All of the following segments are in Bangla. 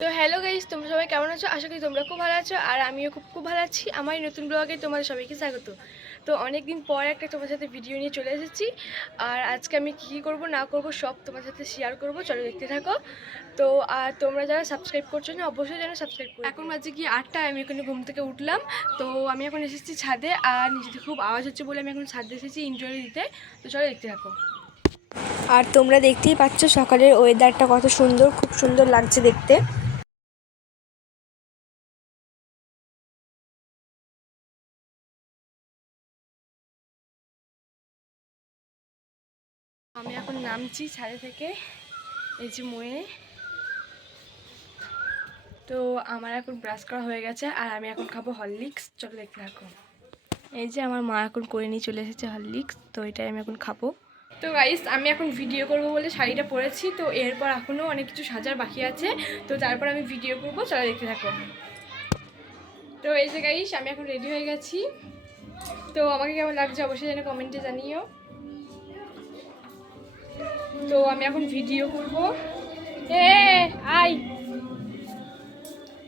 তো হ্যালো গাইস, তোমরা সবাই কেমন আছো? আশা করি তোমরা খুব ভালো আছো আর আমিও খুব ভালো আছি। আমার এই নতুন ব্লগে তোমাদের সবাইকে স্বাগত। তো অনেক দিন পর একটা তোমার সাথে ভিডিও নিয়ে চলে এসেছি। আর আজকে আমি কী করব না করব সব তোমার সাথে শেয়ার করব, চলো দেখতে থাকো। তো আর তোমরা যারা সাবস্ক্রাইব করছো না অবশ্যই যেন সাবস্ক্রাইব করো। এখন বাজে কি 8টা, আমি এখানে ঘুম থেকে উঠলাম। তো আমি এখন এসেছি ছাদে, আর নিচে খুব আওয়াজ হচ্ছে বলে আমি এখন ছাদে এসেছি এনজয় দিতে। তো চলো দেখতে থাকো। আর তোমরা দেখতেই পাচ্ছ সকালের ওয়েদারটা কত সুন্দর, খুব সুন্দর লাগছে দেখতে। আমি এখন নামছি ছাদে থেকে, এই যে ময়ে। তো আমার এখন ব্রাশ করা হয়ে গেছে আর আমি এখন খাবো হরলিক্স, চলো দেখতে থাকো। এই যে আমার মা এখন করে নিয়ে চলে এসেছে হরলিক্স, তো এটাই আমি এখন খাবো। তো গাইস, আমি এখন ভিডিও করব বলে শাড়িটা পরেছি। তো এরপর এখনও অনেক কিছু সাজার বাকি আছে, তো তারপর আমি ভিডিও করবো, চলো দেখতে থাকো। তো এই যে গাইস, আমি এখন রেডি হয়ে গেছি। তো আমাকে কেমন লাগছে অবশ্যই যেন কমেন্টে জানিও। তো আমি এখন ভিডিও করব। আই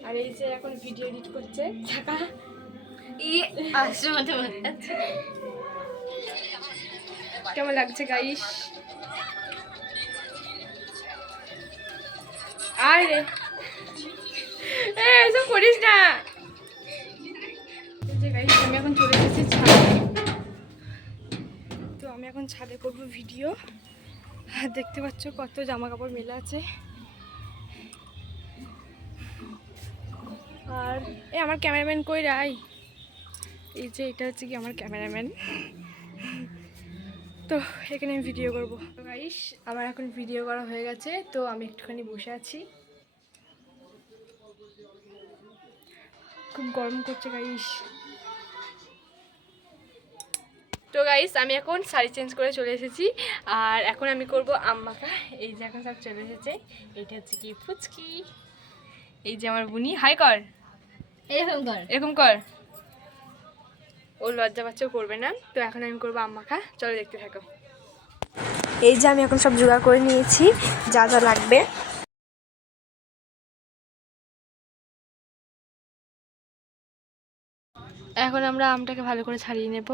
আর এই যে এখন ভিডিও এডিট করছে টাকা কেমন লাগছে গাইস? আরে এসব করিস না। এই যে গাইস, আমি এখন চলে এসেছি ছাদে। তো আমি এখন ছাদে করবো ভিডিও। আর দেখতে পাচ্ছ কত জামা কাপড় মেলা আছে। আর আমার ক্যামেরাম্যান কই রাই? এই যে এটা হচ্ছে কি আমার ক্যামেরাম্যান। তো এখানে আমি ভিডিও করবো। তো গাইস, আমার এখন ভিডিও করা হয়ে গেছে, তো আমি একটুখানি বসে আছি। খুব গরম করছে গাইস। তো গাইস, আমি এখন শাড়ি চেঞ্জ করে চলে এসেছি আর এখন আমি করব আম মাখা। এই যে এখন সব চলে এসেছে। এইটা হচ্ছে কি ফুচকি। এই যে আমার বুনি, হাই কর, এরকম কর। ও লজ্জা বাচ্চাও করবে না। তো এখন আমি করবো আম মাখা, চলো দেখতে থাকো। এই যে আমি এখন সব জোগাড় করে নিয়েছি যা যা লাগবে। এখন আমরা আমটাকে ভালো করে ছাড়িয়ে নেব।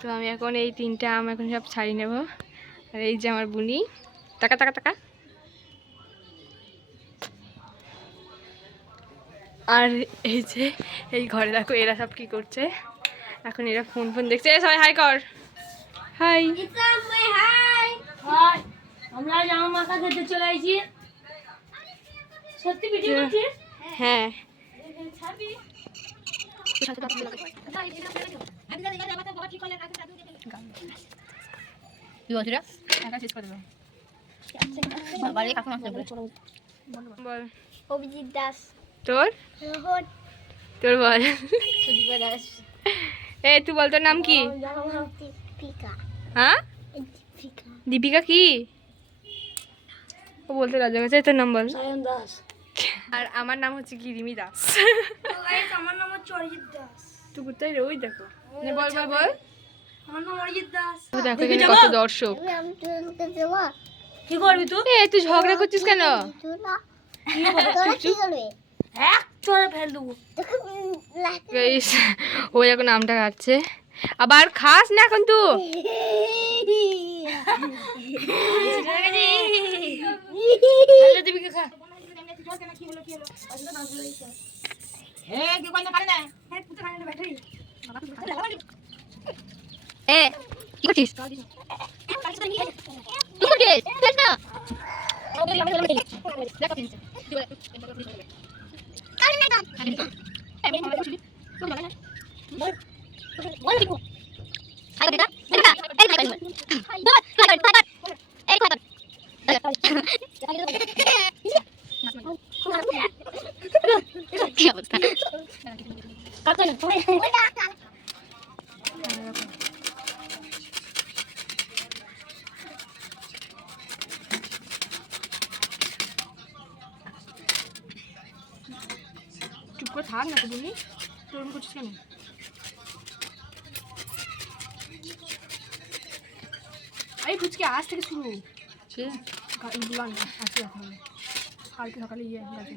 তো আমি এখন এই 3টে আম এখন সব ছাড়িয়ে নেব। আর এই যে আমার বুনি, টাকা টাকা টাকা। আর এই যে এই ঘরে দেখো এরা সব কি করছে। এখন এরা ফোন দেখছে। সবাই হাই কর, হাই। আমরা জামা মাখা খেতে চলে আইছি। সত্যি ভিডিও করছিস? হ্যাঁ। বল। অভিজিৎ দাস, তোর রোহন, তোর বল। সুদীপা দাস, তুই বল, তোর নাম কি? দীপিকা, হ্যাঁ, দীপিকা, দীপিকা কি? ও বলতে লজ্জা করছে। তোর নাম বল। সায়ন দাস। আর আমার নাম হচ্ছে কি রিমি দাস। আমার নাম হচ্ছে অরিজিৎ দাস। তুই কোথায় রে? ওই দেখো। বল বল বল। আমার নাম অরিজিৎ দাস। দেখো এখানে কত দর্শক। আমি তুলতে দেবো। কি করবি তুই? তুই ঝগড়া করছিস কেন? তোরা কি করবে? এক চড়ে ফেল দেবো। গাইস, ওই এখন আমটা খাচ্ছে। আবার খাস না এখন তুই? দীপিকা খা। হ্যাঁ, কি করতে পারে না? কি করছিস? তুই করছিস না? কি অবস্থা? চুপ করে থাক না তো বলি, তোর করছিস কেন? এই ফুচকি আজ থেকে শুরু। সে বুলান না, আজকে দেখা হবে। কালকে সকালে ইয়ে গেছে।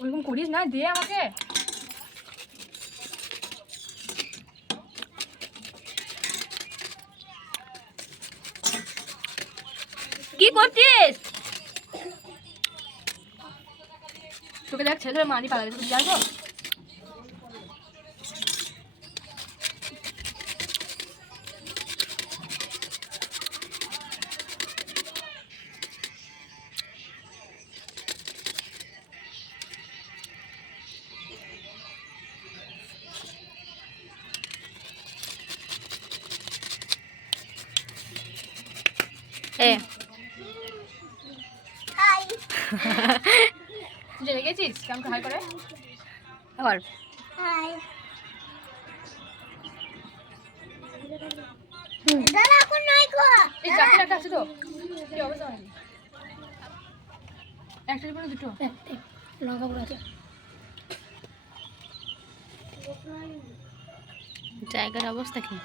ওরকম করিস না, দে আমাকে। কি করছিস? তোকে দেখ ছেলে মানি পালাবে, তুই যাবো। এ হাই তুই জেনে গেছিস কেমন হাই করে? আবার হাই দাদা এখন নাই গো এই চাকরি একটা আছে তো, কি অবস্থা হয়নি? একটার পরে দুটো লঙ্কা পুরো আছে। জায়গার অবস্থা কি?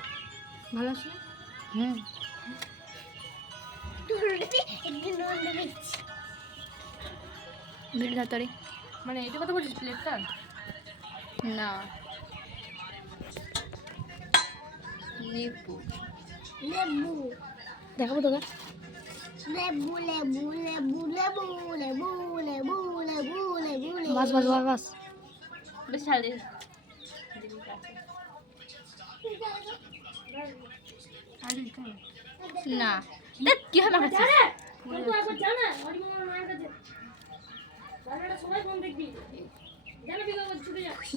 ভালো আছে? হুম, ভিড় ধাতরে মানে এটা কথা বলছিস প্লেটটা? না লেবু লেবু দেখাবো তোকে। লেবু লেবু লেবু লেবু লেবু লেবু লেবু লেবু বাস বাস বাস বাস বেশি ছাড় দিস না। দেখ কি হবে মাখাচ্ছিস?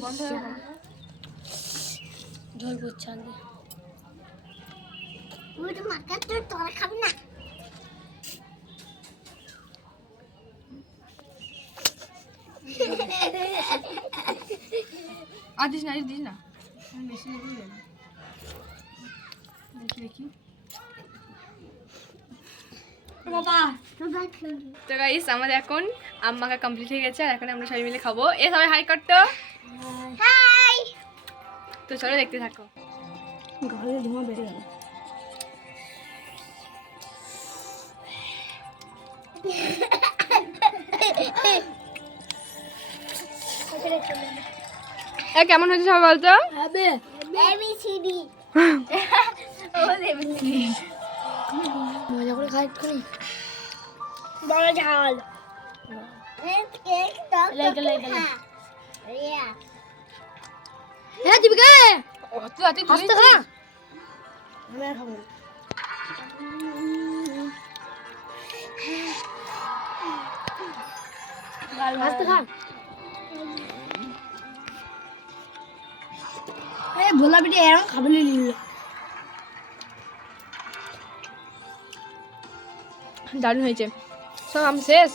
বন্ধ হয়ে গেল। ঝোল করছে আনতে। ওই তো মাকা তোর তোরা খাবি না আর দিস না, আর দিস না, আমি বেশি লেবুই দেবো। দেখি দেখি। বাবা বাবা খেলবি তো গাইস আমাদের এখন আম মাখা কমপ্লিট হয়ে গেছে, আর এখন আমরা সবাই মিলে খাবো। এ সবাই হাই করতো। হাই তো চলো দেখতে থাকো। ঘরে ধোঁয়া বেড়ে গেল। এ কেমন হয়েছে সবাই বলতো? হবে ABCD মজা করে খাই একটুখানি। বড় ঝাল cake talk like, like, like. Riya হ্যাঁ দীপিকা তুই আতে আস্তে খা। আমি আর খাবো না। আস্তে খা। এই ভোলা পিঠে এরকম খাবে না নিল। দারুণ হয়েছে। সব আম শেষ।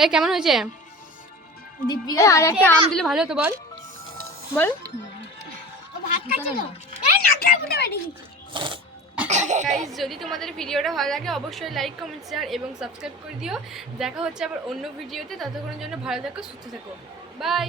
এ কেমন হয়েছে? দীপিকা আর একটা আম দিলে ভালো হতো, বল বল। ভাত খাচ্ছিল এই না খাবো না বাড়ি গাইস যদি তোমাদের ভিডিওটা ভালো লাগে অবশ্যই লাইক কমেন্ট শেয়ার এবং সাবস্ক্রাইব করে দিও। দেখা হচ্ছে আবার অন্য ভিডিওতে, ততক্ষণের জন্য ভালো থাকো, সুস্থ থাকো, বাই।